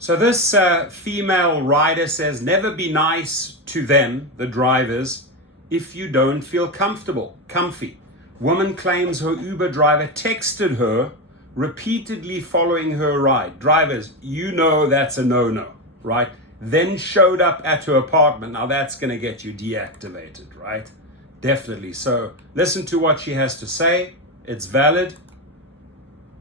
So this female rider says, never be nice to them, the drivers, if you don't feel comfy. Woman claims her Uber driver texted her repeatedly following her ride. Drivers, you know that's a no-no, right? Then showed up at her apartment. Now that's going to get you deactivated, right? Definitely. So listen to what she has to say. It's valid.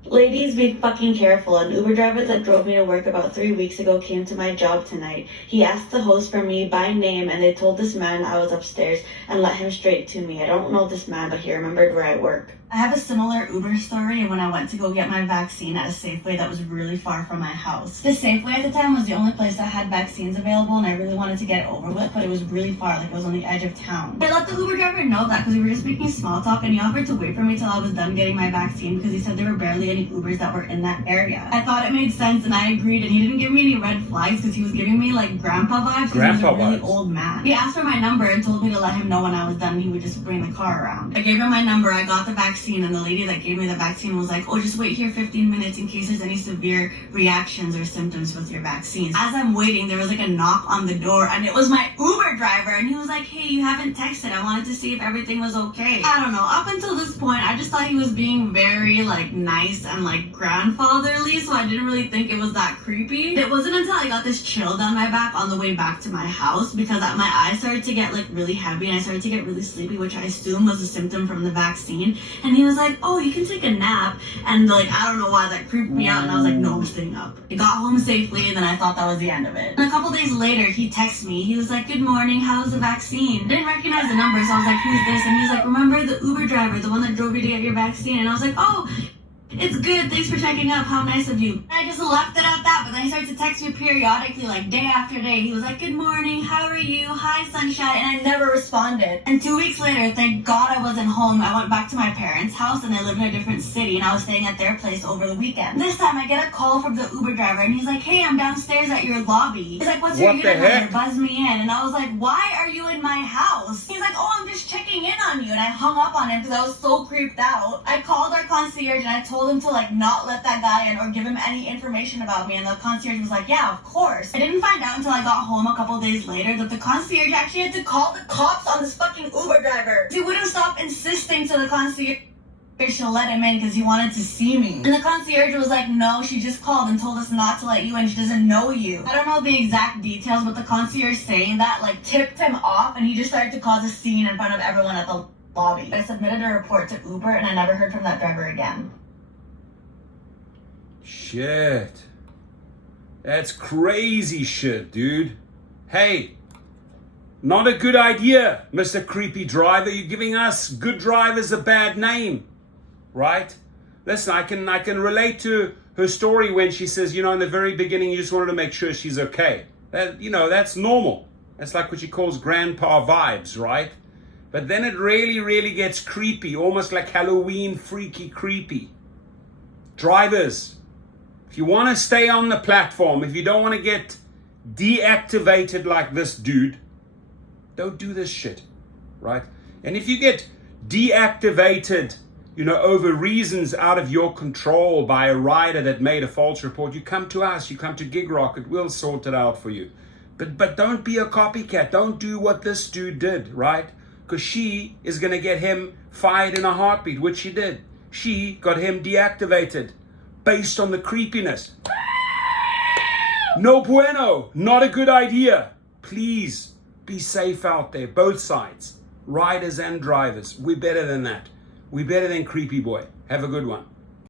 Ladies, be fucking careful. An Uber driver that drove me to work about 3 weeks ago came to my job tonight. He asked the host for me by name, and they told this man I was upstairs and let him straight to me. I don't know this man, but he remembered where I work. I have a similar Uber story when I went to go get my vaccine at a Safeway that was really far from my house. The Safeway at the time was the only place that had vaccines available, and I really wanted to get it over with, but it was really far, like it was on the edge of town. I let the Uber driver know that because we were just making small talk, and he offered to wait for me till I was done getting my vaccine because he said there were barely any Ubers that were in that area. I thought it made sense, and I agreed, and he didn't give me any red flags because he was giving me like grandpa vibes because he was a really old man. He asked for my number and told me to let him know when I was done and he would just bring the car around. I gave him my number, I got the vaccine, and the lady that gave me the vaccine was like, oh, just wait here 15 minutes in case there's any severe reactions or symptoms with your vaccine. As I'm waiting, there was like a knock on the door, and it was my Uber driver, and he was like, hey, you haven't texted. I wanted to see if everything was okay. I don't know, up until this point, I just thought he was being very like nice and like grandfatherly, so I didn't really think it was that creepy. It wasn't until I got this chill down my back on the way back to my house because my eyes started to get like really heavy and I started to get really sleepy, which I assumed was a symptom from the vaccine. And he was like, oh, you can take a nap. And like, I don't know why that creeped me out, and I was like, no, I'm staying up. I got home safely, and then I thought that was the end of it. And a couple days later, he texted me. He was like, good morning, how was the vaccine? I didn't recognize the number, so I was like, who's this? And he's like, remember the Uber driver, the one that drove you to get your vaccine? And I was like, oh, it's good, thanks for checking up, how nice of you. And I just left it at that, but then he started to text me periodically, like day after day. He was like, good morning, how are you, hi sunshine, and I never responded. And 2 weeks later, thank God I wasn't home, I went back to my parents' house and they lived in a different city, and I was staying at their place over the weekend. This time I get a call from the Uber driver, and he's like, hey, I'm downstairs at your lobby. He's like, what's your unit number? Buzz me in. And I was like, why are you in my house? He's like, oh, I'm just checking in on you. And I hung up on him because I was so creeped out. I called our concierge and I told him to like not let that guy in or give him any information about me, and the concierge was like, yeah, of course. I didn't find out until I got home a couple days later that the concierge actually had to call the cops on this fucking Uber driver. He wouldn't stop insisting to the concierge to let him in because he wanted to see me. And the concierge was like, no, she just called and told us not to let you in, she doesn't know you. I don't know the exact details, but the concierge saying that like tipped him off, and he just started to cause a scene in front of everyone at the lobby. I submitted a report to Uber, and I never heard from that driver again. Shit. That's crazy shit, dude. Hey, not a good idea, Mr. Creepy Driver. You're giving us good drivers a bad name, right? Listen, I can relate to her story when she says, you know, in the very beginning, you just wanted to make sure she's okay. That, you know, that's normal. That's like what she calls grandpa vibes, right? But then it really, really gets creepy, almost like Halloween freaky creepy. Drivers, if you want to stay on the platform, if you don't want to get deactivated like this dude, don't do this shit, right? And if you get deactivated, you know, over reasons out of your control by a rider that made a false report, you come to us, you come to Gig Rocket, we'll sort it out for you. But don't be a copycat. Don't do what this dude did, right? Because she is going to get him fired in a heartbeat, which she did. She got him deactivated based on the creepiness. No bueno. Not a good idea. Please be safe out there, both sides, riders and drivers. We're better than that. We're better than Creepy Boy. Have a good one.